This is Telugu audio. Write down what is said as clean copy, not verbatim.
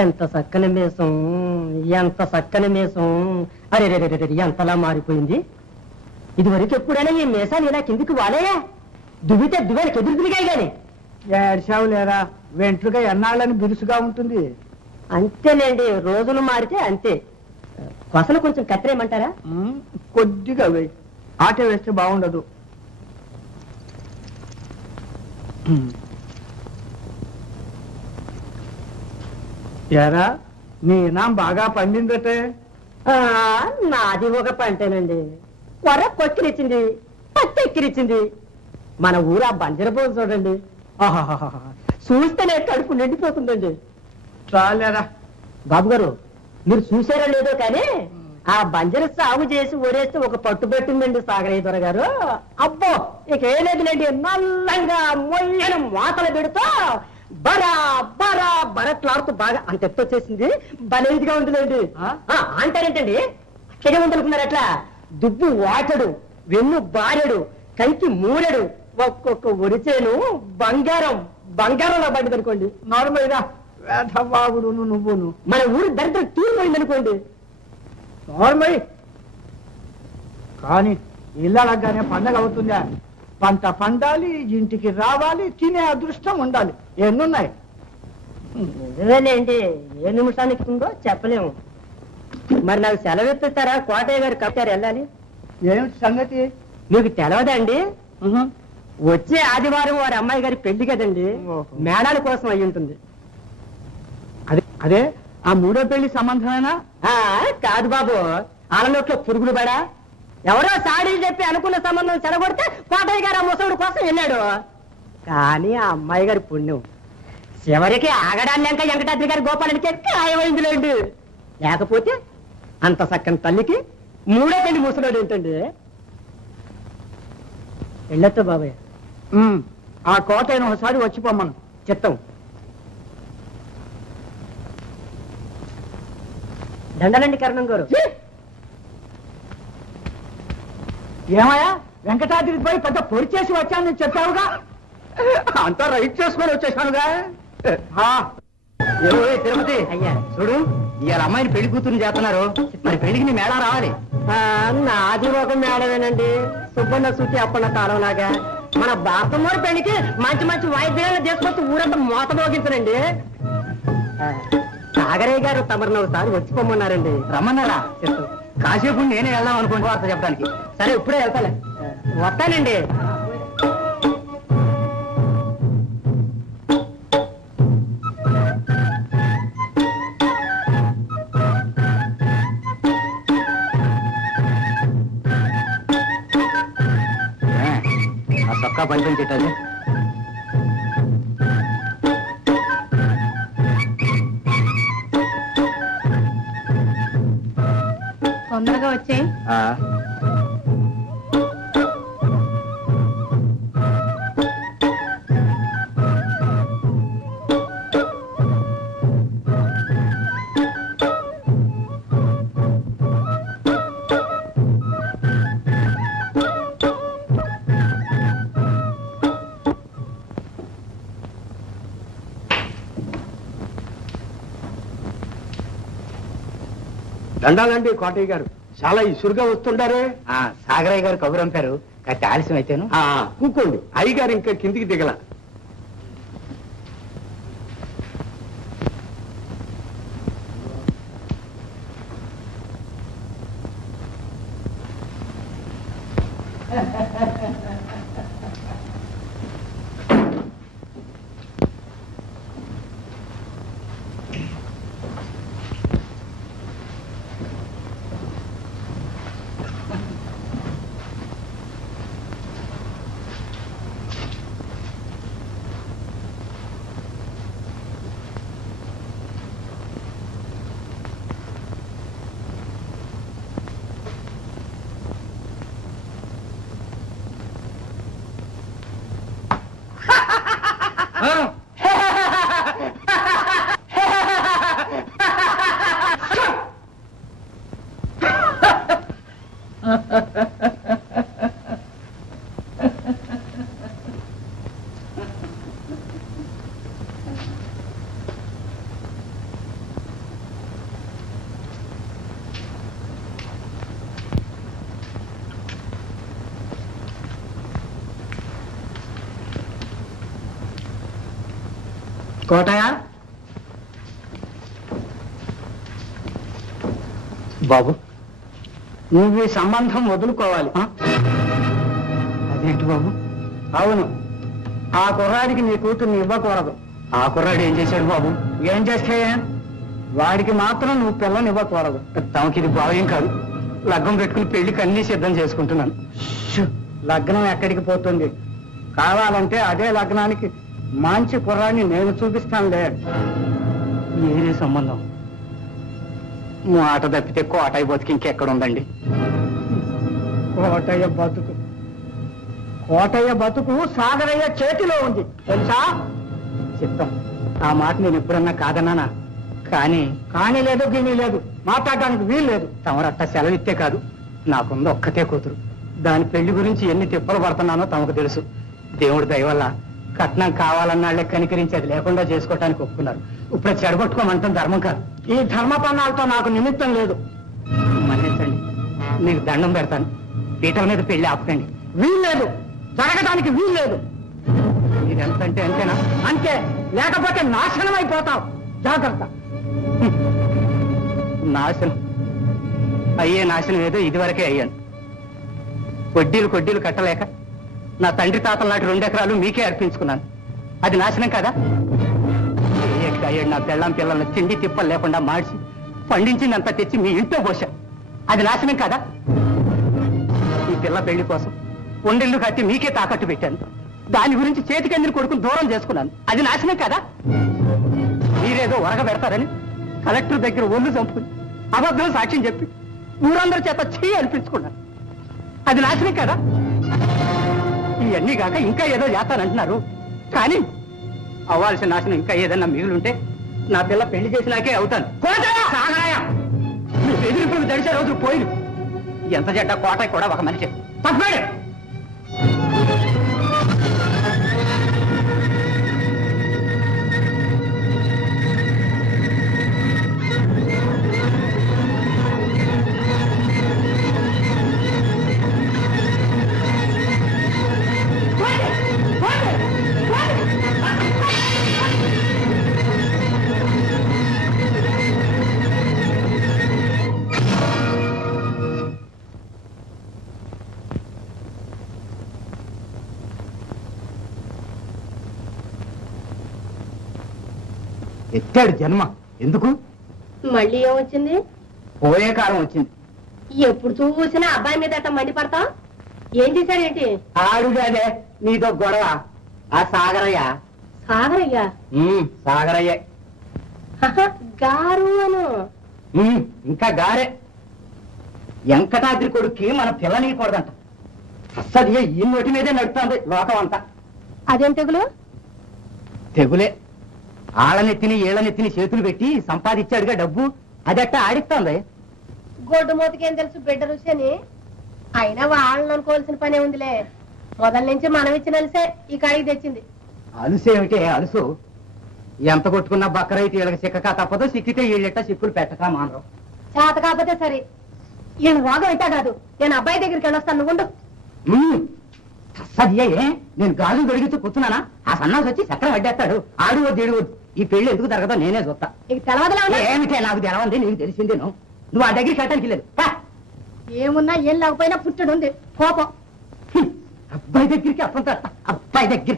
ఎంత చక్కని మీసం, ఎంత చక్కని మీసం. అరే రే రే ఎంతలా మారిపోయింది. ఇదివరకు ఎప్పుడైనా ఈ మీసాలు ఇలా కిందికి వాలేయా? దువ్వితే దువ్వెనకి ఎదురు తిరిగాయి గాని. ఏడ్చావు లేరా, వెంట్రుగా ఎన్నాళ్ళని బిరుసుగా ఉంటుంది. అంతేలేండి, రోజులు మారితే అంతే. కొసలు కొంచెం కత్తిరేయమంటారా? కొద్దిగా వేయి, ఆట వేస్తే బాగుండదు. ఎరా, నీ ఇనాం బాగా పండిందటే. నాది ఒక పంటేనండి. వర కొక్కిరిచ్చింది, పత్తెక్కిరిచ్చింది. మన ఊరు ఆ బంజరపోదు చూడండి, చూస్తేనే కడుపు నిండిపోతుందండి. చాలేరా బాబు గారు, మీరు చూసారో లేదో కానీ ఆ బంజర సాగు చేసి ఊరేస్తే ఒక పట్టు పెట్టిందండి సాగరయ్య దొర గారు. అబ్బో, ఇక ఏ లేదులేండి, నల్లంగా మొయ్యను మోతలు పెడుతూ బరా బరా బరట్లాడుతూ బాగా అంత ఎత్తొచ్చేసింది. బలేదిగా ఉంటుందండి. అంటారేంటండి, అట్లాగే ఉందనుకున్నారు. అట్లా దుబ్బు వాటడు, వెన్ను బారెడు, కంకి మూరెడు, ఒక్కొక్క ఒడిచేను బంగారం బంగారంలో పడింది అనుకోండి. నార్మల్గా వేధవాగుడు నువ్వును. మన ఊరు దరిద్రం తీరిపోయింది అనుకోండి. నార్మల్ కానీ ఇళ్ళగానే పండగ అవుతుందా? పంట పండాలి, ఇంటికి రావాలి, తినే అదృష్టం ఉండాలి. ఎన్నున్నాయి? నిజమేలేండి, ఏ నిమిషానికి ఉందో చెప్పలేము. మరి నాకు సెలవు ఇస్తారా? కోటయ్య గారు కట్టారు వెళ్ళాలి. ఏమిటి సంగతి? మీకు తెలవదండి? వచ్చే ఆదివారం వారి అమ్మాయి గారి పెళ్లి కదండి, మేళాల కోసం అయి ఉంటుంది. అదే ఆ మూడో పెళ్లి సంబంధమేనా? కాదు బాబు, ఆలలోట్లో పురుగులు పడా ఎవరో సాడీలు చెప్పి అనుకున్న సంబంధం చెడగొడితే కోటయ్య గారు ఆ ముసలుడు కోసం వెళ్ళాడు. కానీ ఆ అమ్మాయి గారి పుణ్యం చివరికి ఆగడాన్నంక వెంకటాద్రి గారి గోపాలనికి ఖాయమైందిలేండి. లేకపోతే అంత చక్కని తల్లికి మూడో పెళ్లి ముసలోడు ఏంటండి. వెళ్ళొద్దు బాబాయ్. ఆ కోటయ్యను ఒకసారి వచ్చిపోమ్మను. చిత్తం. దండలండి కరణం గారు. ఏమయ్యా, వెంకటాద్రికి పోయి పెద్ద పొడి చేసి వచ్చానని చెప్పావుగా? అంతా రైట్ చేసుకొని వచ్చేసానుగా. తిరుపతి అయ్యా, చూడు, ఇవాళ అమ్మాయిని పెళ్లి కూతురు చేస్తున్నారు. మరి పెళ్లికి నీ మేళా రావాలి. నాది ఒక మేళమేనండి, సుబ్బన్న సుట్టి అప్పన్న కాలంలాగా. మన బాపమ్మోరి పెళ్లికి మంచి మంచి వాయిద్యాలను తీసుకొచ్చి ఊరంతా మోత మోగించనండి. సాగరయ్య గారు తమరిని ఒకసారి వచ్చిపోమన్నారండి. రమ్మన్నారా? కాసేపు నేనే వెళ్దాం అనుకోండి వార్త చెప్పడానికి. సరే, ఇప్పుడే వెళ్తాలే. వస్తానండి. ఆ చొక్కా పంపించేటది. తొందరగా వచ్చాయి. దండాలండి కోటయ్య గారు, చాలా ఇసురుగా వస్తుండారే. సాగరయ్య గారు కబురు పంపారు, కాస్త ఆలస్యం అయితేను. కూకోండి, అయ్యగారు ఇంకా కిందికి దిగల. కోటయ్య బాబు నువ్వు ఈ సంబంధం వదులుకోవాలి. అదేంటి బాబు? అవును, ఆ కుర్రాడికి నీ కూతుర్ని ఇవ్వకూడదు. ఆ కుర్రాడు ఏం చేశాడు బాబు? ఏం చేస్తే వాడికి మాత్రం నువ్వు పిల్లని ఇవ్వకూడదు. తమకి ఇది భావ్యం కాదు. లగ్గం పెట్టుకుని పెళ్లికి అన్ని సిద్ధం చేసుకుంటున్నాను. లగ్నం ఎక్కడికి పోతుంది? కావాలంటే అదే లగ్నానికి మంచి కుర్రాడిని నేను చూపిస్తానులే. ఏదే సంబంధం? మాట తప్పితే కోటాయి బతికి ఇంకెక్కడ ఉందండి? కోటయ్య బతుకు, కోటయ్య బతుకు సాగరయ్య చేతిలో ఉంది తెలుసా? చిత్తం, ఆ మాట నేను ఎప్పుడన్నా కాదన్నానా? కానీ లేదు, గిని లేదు, మాట్లాడటానికి వీలు లేదు. తమరట్ట సెలవిస్తే కాదు. నాకుంది ఒక్కతే కూతురు. దాని పెళ్లి గురించి ఎన్ని తిప్పలు పడుతున్నానో తమకు తెలుసు. దేవుడి దయ వల్ల కట్నం కావాలన్నాళ్లే కనికరించి అది లేకుండా చేసుకోవటానికి ఒప్పుకున్నారు. ఇప్పుడు చెడగొట్టుకోమంటాం ధర్మం కాదు. ఈ ధర్మపన్నాలతో నాకు నిమిత్తం లేదు. మన్నించండి, మీకు దండం పెడతాను. పీటల మీద పెళ్లి ఆపకండి. వీల్లేదు, జరగడానికి వీల్లేదు. మీరెంతంటే అంతేనా? అంతే, లేకపోతే నాశనం అయిపోతావు. జాగ్రత్త. నాశనం అయ్యే నాశనం ఏదో ఇదివరకే అయ్యాను. కొడ్డీలు కట్టలేక నా తండ్రి తాతల నాటి 2 ఎకరాలు మీకే అర్పించుకున్నాను. అది నాశనం కదా? అయ్యాడు నా పెళ్ళాం పిల్లల్ని తిండి తిప్పలు లేకుండా మార్చి పండించిందంతా తెచ్చి మీ ఇంట్లో పోసా. అది నాశనం కదా? ఈ పిల్ల పెళ్లి కోసం ఒండిల్లు కట్టి మీకే తాకట్టు పెట్టాను. దాని గురించి చేతికందిని కొడుకుని దూరం చేసుకున్నాను. అది నాశనం కదా? మీరేదో పెడతారని కలెక్టర్ దగ్గర ఒళ్ళు చంపుకుని అబద్ధం సాక్ష్యం చెప్పి ఊరందరి చేత చెయ్యి అనిపించుకున్నాను. అది నాశనం కదా? ఇవన్నీ కాక ఇంకా ఏదో చేస్తానంటున్నారు. కానీ అవ్వాల్సిన నాశనం ఇంకా ఏదన్నా మిగులుంటే నా పిల్ల పెళ్లి చేసినాకే అవుతాను. మీ ఎదురుపులకు తడిసే రోజులు పోయి ఎంత చెడ్డ కోట కూడా ఒక మనిషి తప్పాడు. ఎత్తాడు జన్మ. ఎందుకు? మళ్ళీ ఏమొచ్చింది? పోయే కాలం వచ్చింది. ఎప్పుడు చూసినా అబ్బాయి మీద అట్ట మండిపడతా? ఏం చేశాడేంటి? ఆడుగానే నీతో గొడవ. ఆ సాగరయ్య. సాగరయ్య? సాగరయ్యే. గారు అను. ఇంకా గారే. వెంకటాద్రి కొడుక్కి మన పిల్లనీయకూడదంట. అస్సలు ఈ నోటి మీదే నడుస్తుంది లోకం అంతా. అదేం తెగులు? తెగులే. ఆళ్ళనెత్తిని ఏళ్ళనెత్తిని చేతులు పెట్టి సంపాదించాడుగా డబ్బు. అదట్ట ఆడిస్తోంది. గొడ్డు మూతకేం తెలుసు బిడ్డ రుచి అని. అయినా వాళ్ళని అనుకోవాల్సిన పనే ఉందిలే. మొదల నుంచి మనం ఇచ్చిన అలసే ఈ కాడికి తెచ్చింది. అలుసేమిటే అలుసు? ఎంత కొట్టుకున్నా బక్కరైతే వీళ్ళకి సిక్కక తప్పదు. సిక్కితే వీళ్ళెట్ట సిక్కులు పెట్టక మానరు. చేత కాకపోతే సరే. ఈయన రోగం ఇట్టా కాదు. నేను అబ్బాయి దగ్గరికి వెళ్ళొస్తాను, నువ్వుండు. సరే, నేను గాజులు దొరికితూ కూర్చున్నానా? ఆ సన్నాసి వచ్చి చక్రం అడ్డేస్తాడు. ఆడు వద్దు ఏడు వద్దు. ఈ పెళ్లి ఎందుకు జరగదో నేనే చూస్తా. నీకు తెలవదులే. ఏమిటే నాకు తెలవంది, నీకు తెలిసిందేను. నువ్వు ఆ దగ్గరికి వెళ్ళటానికి లేదు. ఏమున్నా ఏం లేకపోయినా పుట్టడు ఉంది కోపం. అబ్బాయి దగ్గరికి అప్పుడు అబ్బాయి దగ్గరికి